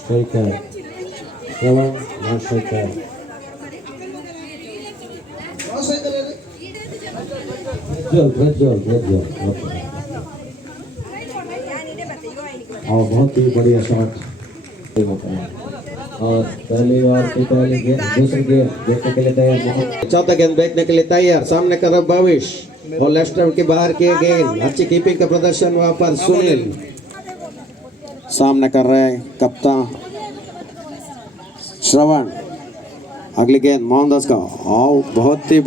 Striker. Seven, non striker. Gradual. Okay. और बहुत ही बढ़िया शॉट और पहली और पहले दूसरी गेंद देखने के लिए तैयार। चौथा गेंद देखने के लिए तैयार। सामने की तरफ भविष्य और लेफ्ट स्टंप के बाहर किए गेंद। अच्छी कीपिंग का प्रदर्शन वहां पर सुनील सामने कर रहे हैं कप्तान श्रवण। अगली गेंद मोहनदास का आउट। बहुत ही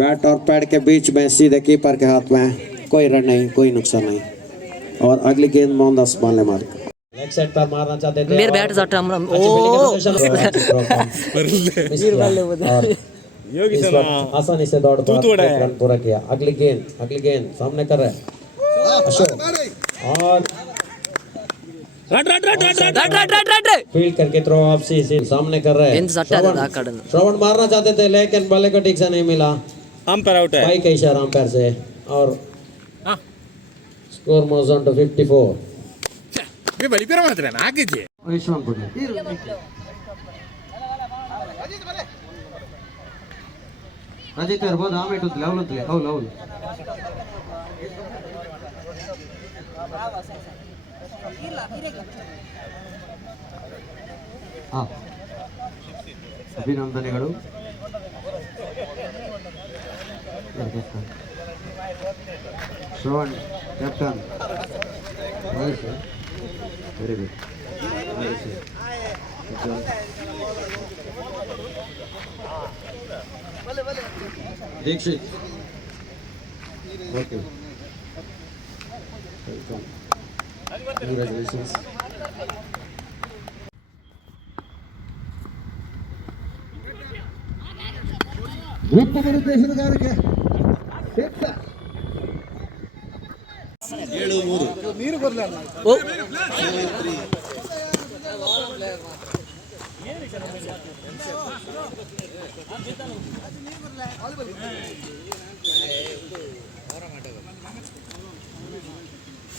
बैट और पैड के बीच में सीधे कीपर के हाथ में। कोई रन नहीं, कोई नुकसान नहीं। और अगली गेंद मोहनदास मारने मार लेग साइड पर मारना चाहते थे। मेरे बैट जाटा हमरा आसानी से दौड़ पर रन पूरा किया। अगली गेंद सामने कर रहे हैं अशोक और फील्ड करके थ्रो वापसी से सामने कर रहे हैं। श्रवण मारना चाहते थे लेकिन बल्ले को ठीक से नहीं मिला। अंपायर आउट है। भाई का इशारा अंपायर से और स्कोर मोज ऑन टू 54। ये बड़ी पेर मात्र है ना आगे जे विश्वान पड़े अजित ಇರಬಹುದು ಆಮೇಲೆ ಇಟ್ಟು ಲೆವೆಲ್ ಹೌಲ್ ಹಾಂ ಅಭಿನಂದನೆಗಳು Shravan captain very good Dikshit okay welcome congratulations ಉತ್ತಮ ದೇಶಗಾರರಿಗೆ 7-3 ನೀರು ಬರಲ್ಲ ಓ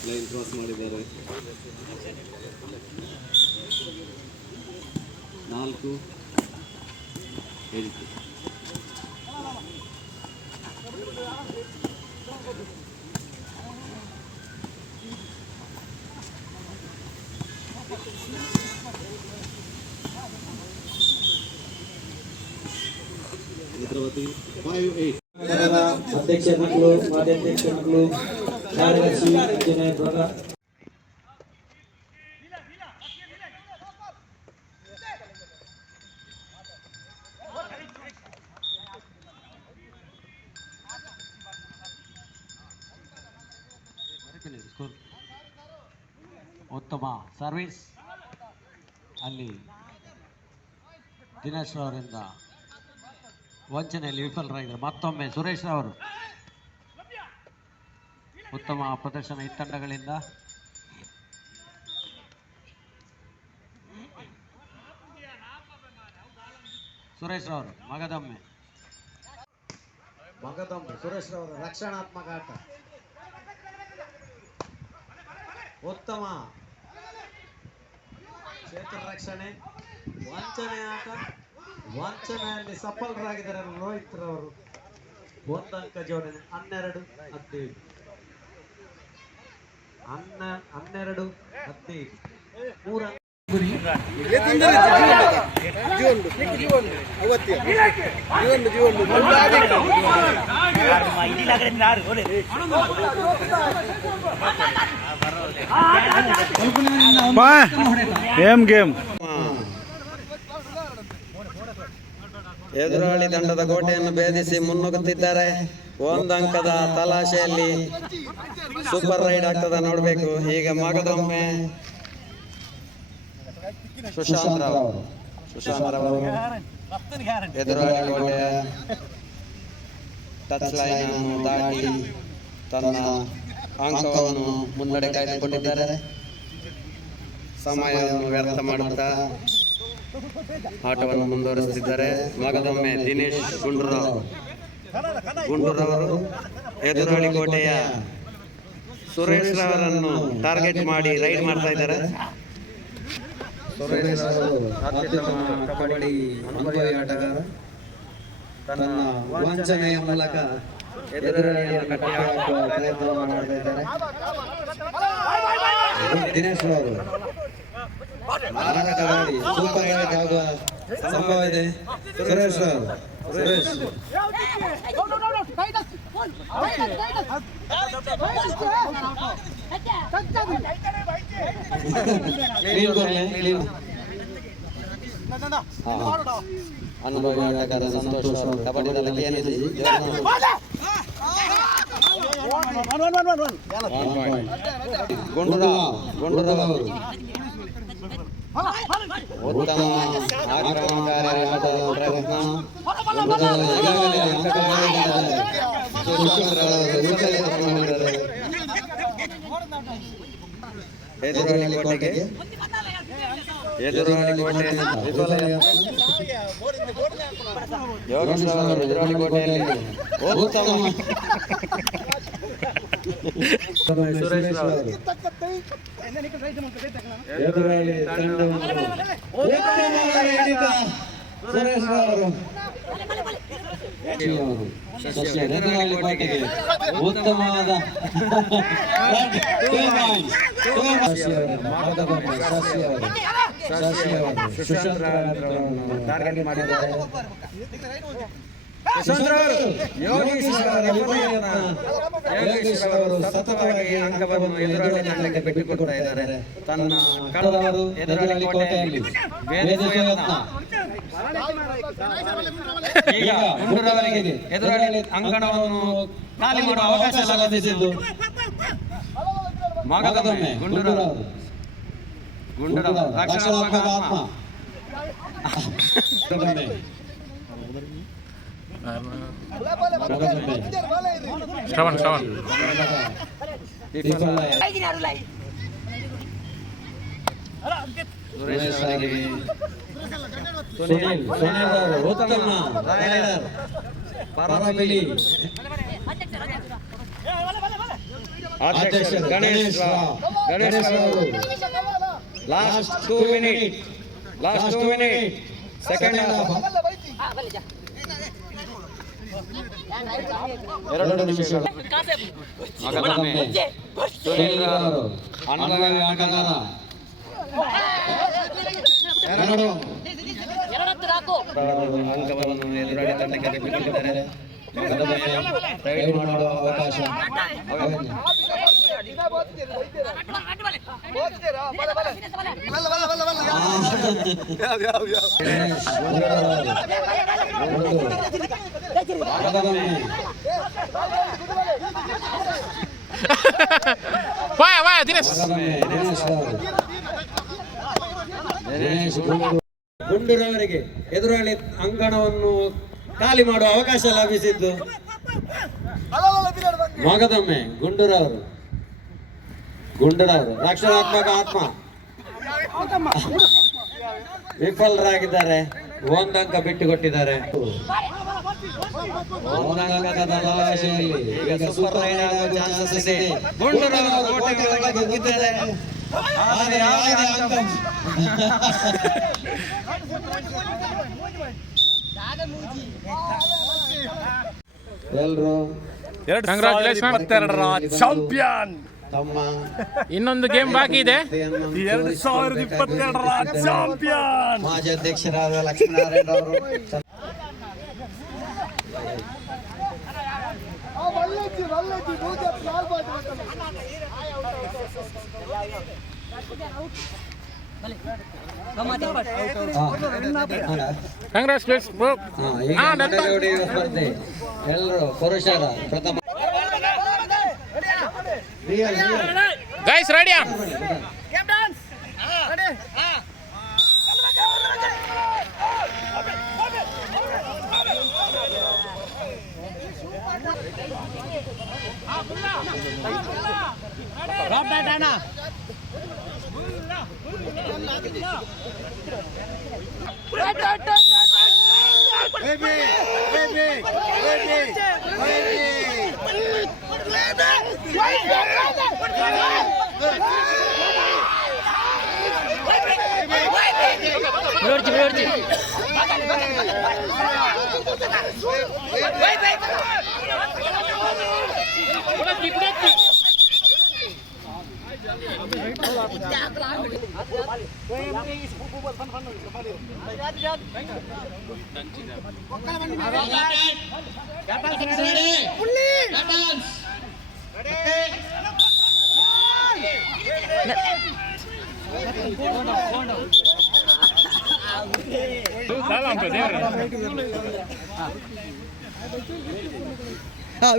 ಲೈನ್ ಕ್ರಾಸ್ ಮಾಡಿದ್ದಾರೆ 4-8 ಅಧ್ಯಕ್ಷರುಗಳು ಮಾಧ್ಯಕ್ಷರುಗಳು ಕಾರ್ಯದರ್ಶಿ ಇಂಜಿನಿಯರ್ ವರ್ಗ ಉತ್ತಮ ಸರ್ವಿಸ್ ಅಲ್ಲಿ ದಿನೇಶ್ ಅವರಿಂದ ವಂಚನೆಯಲ್ಲಿ ವಿಫಲರಾಗಿದ್ದಾರೆ. ಮತ್ತೊಮ್ಮೆ ಸುರೇಶ್ ಅವರು ಉತ್ತಮ ಪ್ರದರ್ಶನ ಈ ತಂಡಗಳಿಂದ. ಸುರೇಶ್ ಅವರು ಮಗದೊಮ್ಮೆ ಸುರೇಶ್ ಅವರು ರಕ್ಷಣಾತ್ಮಕ ಆಟ ಉತ್ತಮ ಕ್ಷೇತ್ರ ರಕ್ಷಣೆ ವಂಚನೆ ಆಟ ವಂಚನೆಯಲ್ಲಿ ಸಫಲರಾಗಿದ್ದಾರೆ ರೋಹಿತ್ ರವರು. 1 ಅಂಕ ಜೋಡಣೆ 12-15 3 ಗೇಮ್ ಎದುರಾಳಿ ತಂಡದ ಕೋಟೆಯನ್ನು ಭೇದಿಸಿ ಮುನ್ನುಗ್ಗುತ್ತಿದ್ದಾರೆ. 1 ಅಂಕದ ತಲಾಶೆಯಲ್ಲಿ ಸೂಪರ್ ರೈಡ್ ಆಗ್ತದ ನೋಡ್ಬೇಕು. ಈಗ ಮಗದೊಮ್ಮೆ ಸುಶಾಂತ್ ರಾವ್ ಎದುರಾಳಿ ಕೋಟೆಯ ಟಚ್ ಲೈನ್ ಅನ್ನು ದಾಟಿ ತನ್ನ ಅಂಕವನ್ನು ಮುನ್ನಡೆ ಕಾಯ್ದುಕೊಂಡಿದ್ದಾರೆ. ಸಮಯವನ್ನು ವ್ಯರ್ಥ ಮಾಡುತ್ತಾ ಆಟವನ್ನು ಮುಂದುವರಿಸುತ್ತಿದ್ದಾರೆ. ಮಗದೊಮ್ಮೆ ದಿನೇಶ್ ಗುಂಡೂರಾವ್ ಗುಂಡೂರವರು ಎದುರಾಳಿ ಕೋಟೆಯ ಸುರೇಶ್ ರವರನ್ನು ಟಾರ್ಗೆಟ್ ಮಾಡಿ ರೈಡ್ ಮಾಡ್ತಾ ಇದ್ದಾರೆ. ಸುರೇಶ್ ಅವರು ಅತ್ಯುತ್ತಮ ಕಬಡ್ಡಿ ಅನುಭವಿ ಆಟಗಾರ. ತನ್ನ ವಂಚನೆಯ ಮೂಲಕ ಎದುರಾಳಿಯನ್ನು ಕಟ್ಟಿಹಾಕುವ ಪ್ರಯತ್ನವನ್ನು ಮಾಡ್ತಾ ಇದ್ದಾರೆ. ದಿನೇಶ್ ಅವರು ಮಾರಾಟವಾಗಿ ಸೂಪರ್ ಹಿಟ್ ಆಗುವ ಸಂಭವ ಇದೆ. ಸುರೇಶ್ ಅವರು ಸುರೇಶ್ ಅನುಭವಿ ಆಟಗಾರ ಸಂತೋಷ್ ಅವರು ಕಬಡ್ಡಿ ದಳಕ್ಕೆ ಏನಿದೆ ಗುಂಡೂರವರು ಉತ್ತಮ ಆಕ್ರಮಣಕಾರಿ ಆಟದ ಪ್ರಯತ್ನ. ಎದುರಾಳಿ ಕೋಟೆಗೆ ಎದುರಾಳಿ ಕೋಟೆಯನ್ನು ಎದುರಾಳಿ ಕೋಟೆಯಲ್ಲಿ ಉತ್ತಮ ಸುರೇಶ್ ಅವರು ಎದುರಾಳಿ ತಂಡವನ್ನು ಸುರೇಶ್ ಅವರು ಎದುರಾಳಿ ಕೋಟೆಗೆ ಉತ್ತಮವಾದ ಟಾರ್ಗೆಟ್ ಮಾಡಿದ್ದಾರೆ. ಯೋಗೀಶ್ ಅವರು ಸತತವಾಗಿ ಅಂಕವನ್ನು ಎದುರಾಳಿ ತಂಡಕ್ಕೆ ಬಿಟ್ಟುಕೊಡ್ತಾ ಇದ್ದಾರೆ. ತನ್ನ ಕಳೆದವರು ಎದುರಾಳಿ ಕೋಟೆಯಲ್ಲಿ ಈಗ ಗುಂಡೂರವರಿಗೆ ಎದುರಾಳಿ ಅಂಕಣವನ್ನು ಖಾಲಿ ಮಾಡುವ ಅವಕಾಶ ಲಭಿಸಿದ್ದು ಮಗದೊಮ್ಮೆ ಗುಂಡೂರವರು ರಕ್ಷಣಾತ್ಮಕ ಆತ್ಮ ಶ್ರವಣ್ ಸುರೇಶ್ ಅವರಿಗೆ ಸುನೀಲ್ ಅವರು ಉತ್ತಮ ರೈಡರ್ ಪರಬಲಿ ಅಧ್ಯಕ್ಷ ಗಣೇಶ್ ಅವರು ಲಾಸ್ಟ್ 2 ಮಿನಿಟ್ ಸೆಕೆಂಡ್ ಎರಡು ನಿಮಿಷಗಳು. ಸುನೀಲ್ ಅವರು ಅನುಭವಿ ಆಟಗಾರ. ಅಂಕವನ್ನು ಎದುರಾಳಿ ತಂಡಕ್ಕೆ ಬಿಟ್ಟುಕೊಟ್ಟಿದ್ದಾರೆ. ರೈಡ್ ಮಾಡುವ ಅವಕಾಶ ಗುಂಡೂರವರಿಗೆ ಎದುರಾಳಿ ಅಂಕಣವನ್ನು ಖಾಲಿ ಮಾಡುವ ಅವಕಾಶ ಲಭಿಸಿದ್ದು ಮಗದೊಮ್ಮೆ ಗುಂಡೂರವರು ರಕ್ಷಣಾತ್ಮಕ ಆತ್ಮ ವಿಫಲರಾಗಿದ್ದಾರೆ. ಒಂದು ಅಂಕ ಬಿಟ್ಟುಕೊಟ್ಟಿದ್ದಾರೆ. ಒಂದಂಕದ ಅವಕಾಶದಲ್ಲಿ ಈಗ ಸೂಪರ್ ರೈಡ್ ಆಗುವ ಚಾನ್ಸಸ್ ಇದೆ. ಗುಂಡೂರವರು ಕೋಟೆಗೆ ಒಳಗೆ ನುಗ್ಗಿದ್ದಾರೆ. ಆದರೆ ಯಾವುದೇ ಅಂಕ ಎಲ್ಲರೂ ಚಾಂಪಿಯನ್. ತಮ್ಮ ಇನ್ನೊಂದು ಗೇಮ್ ಬಾಕಿ ಇದೆ. 2022 ಚಾಂಪಿಯನ್ ಮಾಜಿ ಅಧ್ಯಕ್ಷರಾದ ಲಕ್ಷ್ಮೀನಾರಾಯಣ ಅವರು ಕಂಗ್ರಾಚುಲೇಷನ್ಸ್ ಸ್ಪರ್ಧೆ ಎಲ್ಲರೂ ಪುರುಷರ ಪ್ರಥಮ ಗೈಸ್ ರೆಡಿಯಾ?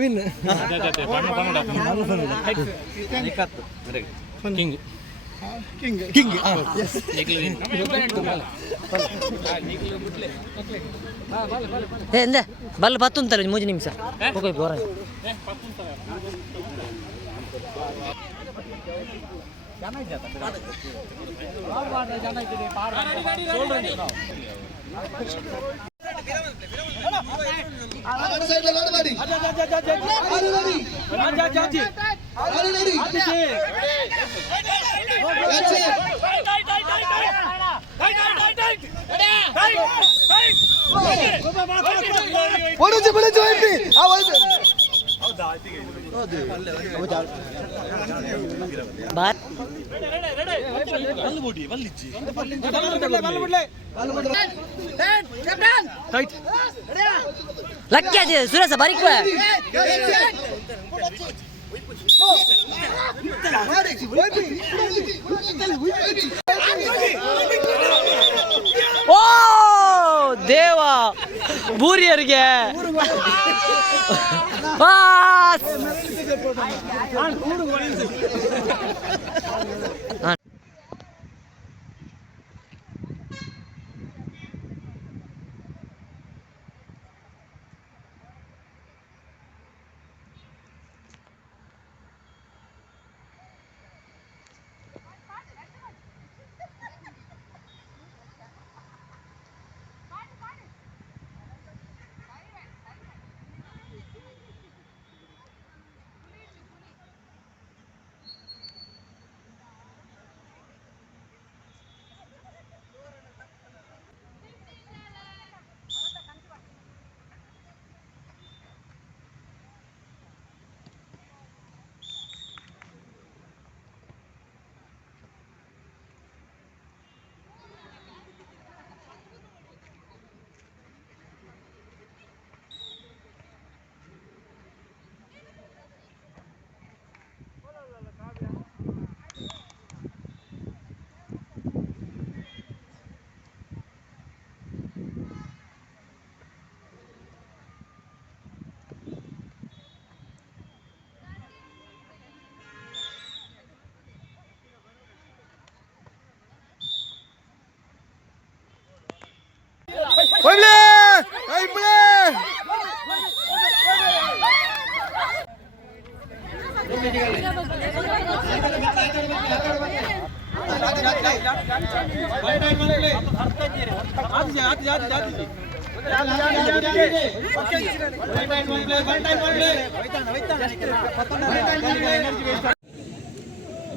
ವಿನ್ ಕಿಂಗ್ ಕಿಂಗ್ ಎಂದ ಬಲ್ಲ ಪತ್ತು ಅಂತಲ್ಲ 3 ನಿಮಿಷ ಹೋಗಿ ಬೋರ ಲಕ್ಕಿ ಅದೇ ಸುರೇಶ ಬರಿಕ ಓ ದೇವ ಬೂರಿಯರಿಗೆ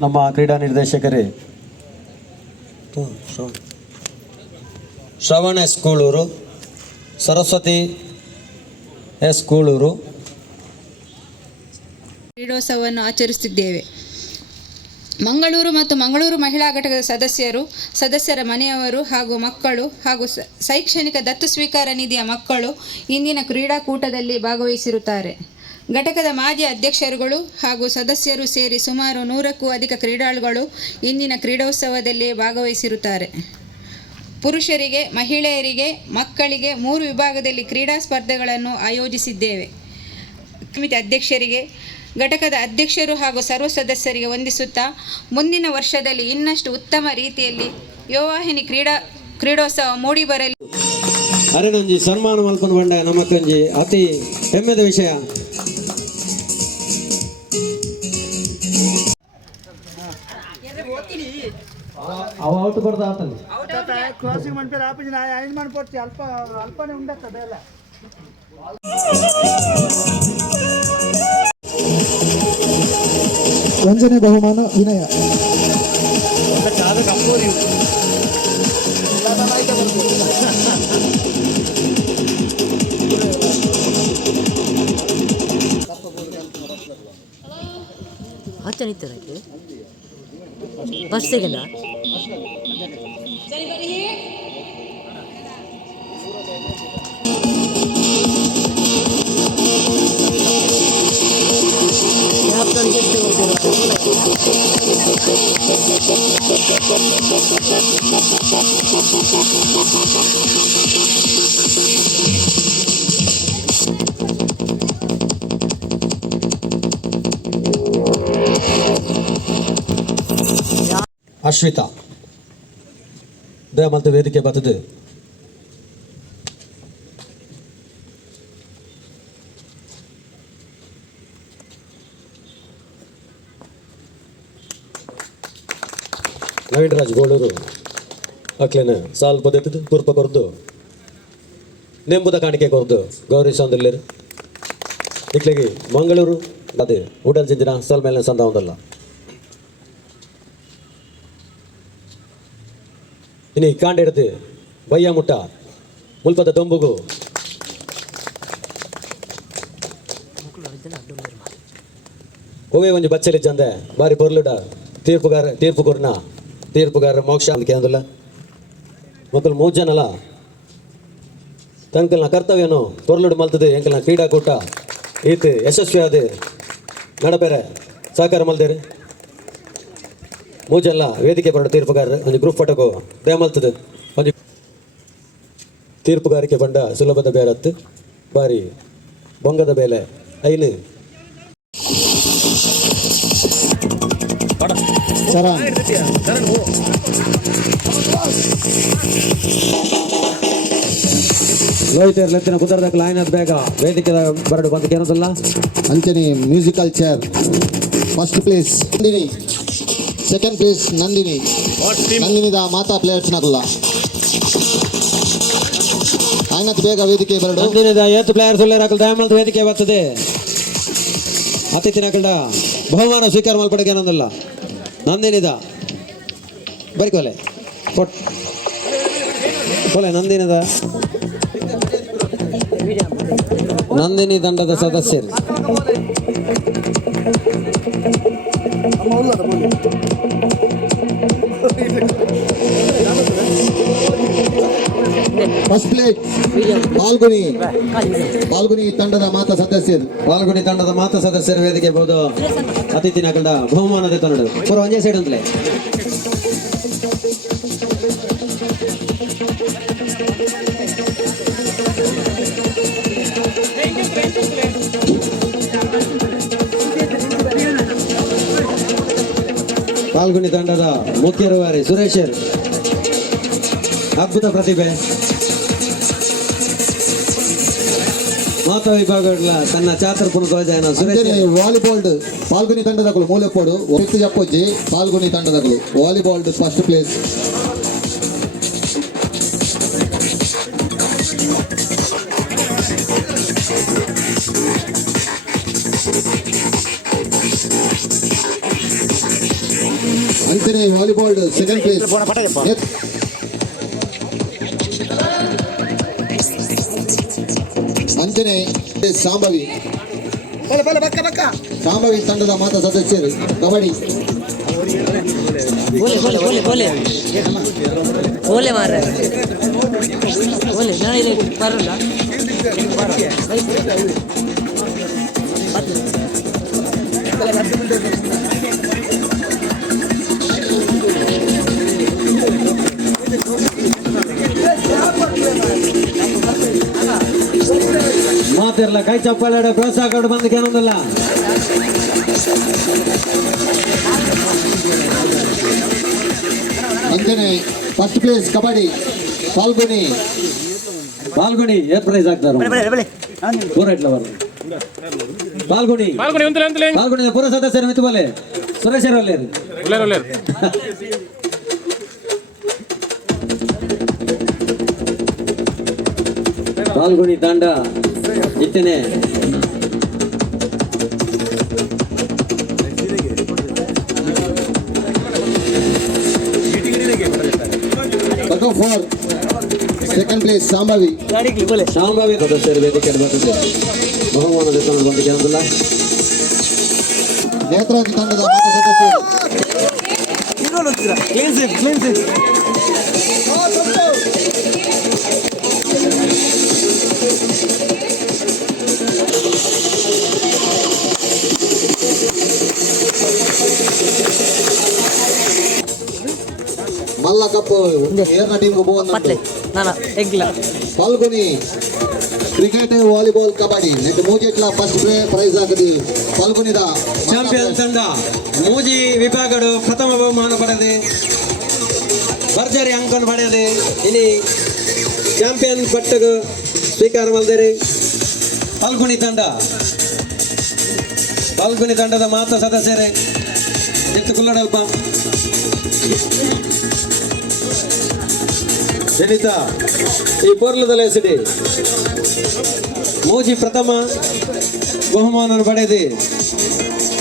ನಮ್ಮ ಕ್ರೀಡಾ ನಿರ್ದೇಶಕರೇ ಶ್ರವಣ ಎಸ್ ಕೂಳೂರು, ಸರಸ್ವತಿ ಎಸ್ ಕೂಳೂರು ಕ್ರೀಡೋತ್ಸವವನ್ನು ಆಚರಿಸುತ್ತಿದ್ದೇವೆ. ಮಂಗಳೂರು ಮತ್ತು ಮಂಗಳೂರು ಮಹಿಳಾ ಘಟಕದ ಸದಸ್ಯರ ಮನೆಯವರು ಹಾಗೂ ಮಕ್ಕಳು ಹಾಗೂ ಶೈಕ್ಷಣಿಕ ದತ್ತು ಸ್ವೀಕಾರ ನಿಧಿಯ ಮಕ್ಕಳು ಇಂದಿನ ಕ್ರೀಡಾಕೂಟದಲ್ಲಿ ಭಾಗವಹಿಸಿರುತ್ತಾರೆ. ಘಟಕದ ಮಾಜಿ ಅಧ್ಯಕ್ಷರುಗಳು ಹಾಗೂ ಸದಸ್ಯರು ಸೇರಿ ಸುಮಾರು 100ಕ್ಕೂ ಅಧಿಕ ಕ್ರೀಡಾಳುಗಳು ಇಂದಿನ ಕ್ರೀಡೋತ್ಸವದಲ್ಲಿ ಭಾಗವಹಿಸಿರುತ್ತಾರೆ. ಪುರುಷರಿಗೆ, ಮಹಿಳೆಯರಿಗೆ, ಮಕ್ಕಳಿಗೆ 3 ವಿಭಾಗದಲ್ಲಿ ಕ್ರೀಡಾ ಸ್ಪರ್ಧೆಗಳನ್ನು ಆಯೋಜಿಸಿದ್ದೇವೆ. ಸಮಿತಿ ಅಧ್ಯಕ್ಷರಿಗೆ, ಘಟಕದ ಅಧ್ಯಕ್ಷರು ಹಾಗೂ ಸರ್ವ ಸದಸ್ಯರಿಗೆ ವಂದಿಸುತ್ತಾ ಮುಂದಿನ ವರ್ಷದಲ್ಲಿ ಇನ್ನಷ್ಟು ಉತ್ತಮ ರೀತಿಯಲ್ಲಿ ಯುವವಾಹಿನಿ ಕ್ರೀಡೋತ್ಸವ ಮೂಡಿಬರಲಿ. ಅರೆನೊಂಜಿ ಸನ್ಮಾನ ಮಲ್ಪನ ಬಂಡ ನಮಕೊಂಜಿ ಅತಿ ಹೆಮ್ಮೆದ ವಿಷಯ. ಅವ ಔಟ್ ಕೊಡ್ದ ಆತಲ್ಲಿ ಕ್ರಾಸಿಂಗ್ ಮಾಡ್ತಾರೆ ಆಪೀಸ್ ನಾ ಐದು ಮಾಡ್ಕೊಡ್ತೀವಿ ಅಲ್ಪನೇ ಉಂಡತ್ತದೆ ಎಲ್ಲ ವಂಜನೆ ಬಹುಮಾನ ವಿನಯ ಹಚ್ಚ ನಿಂತನಕ್ಕೆ ಫಸ್ಟ್ ಸೆಕೆಂಡಾ ಅಶ್ವಿತಾ ದಯಮಂತ ವೇದಿಕೆ ಬರ್ತದೆ. ನವೀನ್ ರಾಜ್ ಗೋಳೂರು ಅಕ್ಲೇನ ಸಾಲ್ ಪದ್ಧತಿ ಕುರ್ಪ ಕೊರ್ದು ನೆಂಬುದ ಕಾಣಿಕೆ ಕೊರ್ದು ಗೌರಿ ಸೌಂದರ್ಯರು ಇಕ್ಲೆಗೆ ಮಂಗಳೂರು ಅದೇ ಉಡಲ್ ಜಿಂಜಿನ ಸಾಲ್ ಮೇಲಿನ ಸಂದ ಒಂದಲ್ಲ ಇನಿ ಕಾಂಡೆಡ್ದು ಬಯ್ಯ ಮುಟ್ಟ ಮುಲ್ಪದ ದೊಂಬುಗು ಹೋಗೇ ಒಂಜಿ ಬಚ್ಚಲಿ ಚಂದೆ ಬಾರಿ ಪೊರ್ಲುಡ ತೀರ್ಪುಗಾರ ಮೋಕ್ಷ ಅಂತ ಕೇಂದ್ರಲ್ಲ ಮಕ್ಕಳು ಮೂರು ಜನಲ್ಲ ತಂಕಲ್ನ ಕರ್ತವ್ಯನು ಪೊರ್ಲುಡು ಮಲ್ತದೆ ಎಂಕಲ್ನ ಕ್ರೀಡಾಕೂಟ ಈತ ಯಶಸ್ವಿ ಆದ ನಡಪೇರೆ ಸಹಕಾರ ಮಲ್ದೇರಿ ಮೂಜೆಲ್ಲ ವೇದಿಕೆ ಬರೋದು ತೀರ್ಪುಗಾರ ಒಂದು ಗ್ರೂಪ್ ಫೋಟೋಗೂ ದಯಮಲ್ತದೆ ಒಂದು ತೀರ್ಪುಗಾರಿಕೆ ಬಂಡ ಸುಲಭದ ಬೇರತ್ತು ಬಾರಿ ಬೊಂಗದ ಬೇಲೆ ಐನು ಲೋಹಿತ್ ಲೆತ್ತಿನ ಕುದರದ ಲೈನ್ ಅದ್ ಬೇಗ ವೇದಿಕೆ ಬರಡು ಬಂದು ಕೇನೋದಲ್ಲ ಅಂಚನೆ musical chair first place Nandini second place ನಂದಿನಿದ ಮಾತಾ ಪ್ಲೇಯರ್ಸ್ ನಕಲ್ಲ ಆಯ್ನತ್ ಬೇಗ ವೇದಿಕೆ ಬರಡು ನಂದಿನಿದ ಏತ್ ಪ್ಲೇಯರ್ಸ್ ಉಳ್ಳೇರಾಕಲ್ ದಯಮಲ್ತ ವೇದಿಕೆ ಬರ್ತದೆ ಅತಿಥಿ ನಕಲ್ಡ ಬಹುಮಾನ ಸ್ವೀಕಾರ ಮಲ್ಪಡಕ್ಕೆ ಏನೊಂದಲ್ಲ ನಂದಿನಿದ ಬರಿಕೋಲೆ ಕೊಲೆ ನಂದಿನಿ ತಂಡದ ಸದಸ್ಯರು ಫಸ್ಟ್ ಪ್ಲೇಸ್ ಪಾಲ್ಗುನಿ ತಂಡದ ಮಾತಾ ಸದಸ್ಯರು ವೇದಿಕೆ ಬಹುದು ಅತಿಥಿ ನಕಲ್ಡ ಬಹುಮಾನದ ತಂಡ ಪೂರ ಒಂದೇ ಸೈಡ್ ಅಂತಲೇ ಪಾಲ್ಗುಣಿ ತಂಡದ ಮುಖ್ಯ ರೂವಾರಿ ಸುರೇಶರ್ ಅದ್ಭುತ ಪ್ರತಿಭೆ ಮಾತಾ ವಿಭಾಗಗಳ ತನ್ನ ಚಾತುರ್ಪುಣ ಧ್ವಜನ ಸುರೇಶ್ ವಾಲಿಬಾಲ್ ಪಾಲ್ಗುನಿ ತಂಡದಗಳು ಮೂಲೆಪೋಡು ಒತ್ತು ಜಪ್ಪೊಜ್ಜಿ ಪಾಲ್ಗುನಿ ತಂಡದಗಳು ವಾಲಿಬಾಲ್ ಫಸ್ಟ್ ಪ್ಲೇಸ್ ಅಂಚನೆ ವಾಲಿಬಾಲ್ ಸೆಕೆಂಡ್ ಪ್ಲೇಸ್ ಅಂಚನೆ ಸಾಂಬವಿ ತಂಡದ ಮಾತಾ ಸದಸ್ಯರು ಕಬಡ್ಡಿ ಓಲೆ ಮಾರ ಓಲೆ ನಾಳೆ ಬರಲ್ಲ ಮಾತಿರಲ್ಲ ಕೈ ಚಪ್ಪಾಳೆ ಪ್ರೋತ್ಸಾಹ ಕೊಡು ಬಂದು ಕೇಳೋದಲ್ಲ ಅಂಚನೆ ಫಸ್ಟ್ ಪ್ಲೇಸ್ ಕಬಡ್ಡಿ ಪಾಲ್ಗುಣಿ ಏತ್ ಪ್ರೈಸ್ ಆಗ್ತಾರೆ ಪೂರ ಇಟ್ಲ ಬರ ಪಾಲ್ಗುಣಿ ಪಾಲ್ಗುಣಿ ಪೂರ ಸದಸ್ಯರು ಮಿತ್ತು ಬೋಲೆ ಸುರೇಶ್ ಪಾಲ್ಗುಣಿ ತಂಡ ಇತ್ತನೆ for second place Shambhavi. Shambhavi ಸದಸ್ಯರು ವೇದಿಕೆಯಲ್ಲಿ ಬಂದಿದ್ದಾರೆ. ಬಹುಮಾನದ ಬಂದಿಗೆ ಅಂದಿಲ್ಲ. ನೇತ್ರಾವತಿ ತಂಡದ ಮಾಜಿ ಸದಸ್ಯರು ಮಲ್ಲ ಕಪ್ಪು ಏರ್ನ ಟೀಮ್ ಪತ್ಲೆ ನಾನು ಎಗ್ಲ ಪಾಲ್ಗೊನಿ ಕ್ರಿಕೆಟ್ ವಾಲಿಬಾಲ್ ಕಬಡ್ಡಿ ನೆಟ್ ಮೂಜಿಟ್ಲ ಫಸ್ಟ್ ಪ್ರೈಸ್ ಆಗದಿ ಪಾಲ್ಗೊನಿದ ಚಾಂಪಿಯನ್ ತಂಡ ಮೂಜಿ ವಿಭಾಗಗಳು ಪ್ರಥಮ ಬಹುಮಾನ ಪಡೆದೆ ಭರ್ಜರಿ ಅಂಕನ್ನು ಪಡೆಯದೆ ಇನಿ ಚಾಂಪಿಯನ್ ಪಟ್ಟಗ ಸ್ವೀಕಾರ ಮಾಡಿದರೆ ಪಾಲ್ಗುಣಿ ತಂಡದ ಮಾತ ಸದಸ್ಯರೇ ಎತ್ತು ಕುಲ್ಲಡಲ್ಪ ಜನಿತ ಈ ಪೋರ್ಲದಲ್ಲಿ ಎಸಿಡಿ ಮೂಜಿ ಪ್ರಥಮ ಬಹುಮಾನ ಪಡೆದಿ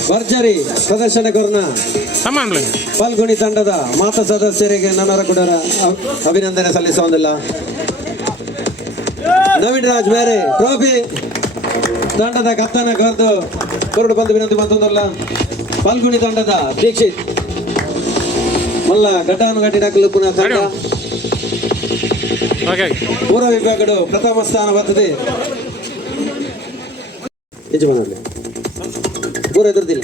ಭರ್ಜರಿ ಪ್ರದರ್ಶನ ಕೊರ್ನ ಪಾಲ್ಗುಣಿ ತಂಡದ ಮಾತ ಸದಸ್ಯರಿಗೆ ನನ್ನರ ಕೂಡ ಅಭಿನಂದನೆ ಸಲ್ಲಿಸುವುದಿಲ್ಲ. ನವೀನ್ ರಾಜ್ ಬೇರೆ ಟ್ರೋಫಿ ತಂಡದ ಕತ್ತನ ಕರೆದು ಕೊರಡು ಬಂದು ವಿನಂತಿ ಮತ್ತೊಂದಲ್ಲ. ಪಾಲ್ಗುಣಿ ತಂಡದ ದೀಕ್ಷಿತ್ ಮಲ್ಲ ಘಟಾನುಘಟಿ ನಕಲು ಪುನಃ ತಂಡ ಪೂರ್ವ ವಿಭಾಗಗಳು ಪ್ರಥಮ ಸ್ಥಾನ ಬರ್ತದೆ. ಯಜಮಾನಲ್ಲಿ ಪೂರ ಎದುರ್ದಿಲ್ಲ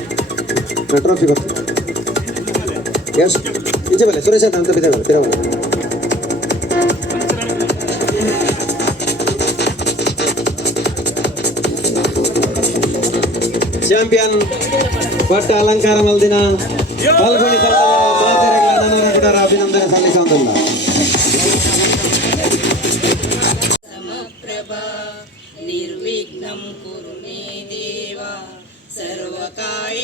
ಟ್ರೋಫಿ ಬರ್ತದೆ. ಎಷ್ಟು ಈಚೆ ಬಲೆ ಸುರೇಶ್ ಅಂತ ಬಿದ್ದೇವೆ ತಿರವಲ್ಲ. ಚಾಂಪಿಯನ್ ಪಟ್ಟ ಅಲಂಕಾರ ಮಲ್ದಿನ ಪಾಲ್ಗೊಳ್ಳಿ ತಂಡದ ಮಾತೆರೆಗಳ ನನ್ನ ಕೂಡ ಅಭಿನಂದನೆ ಸಲ್ಲಿಸುವುದಿಲ್ಲ. निर्विघ्नं कुरु मे देव सर्वकार्येषु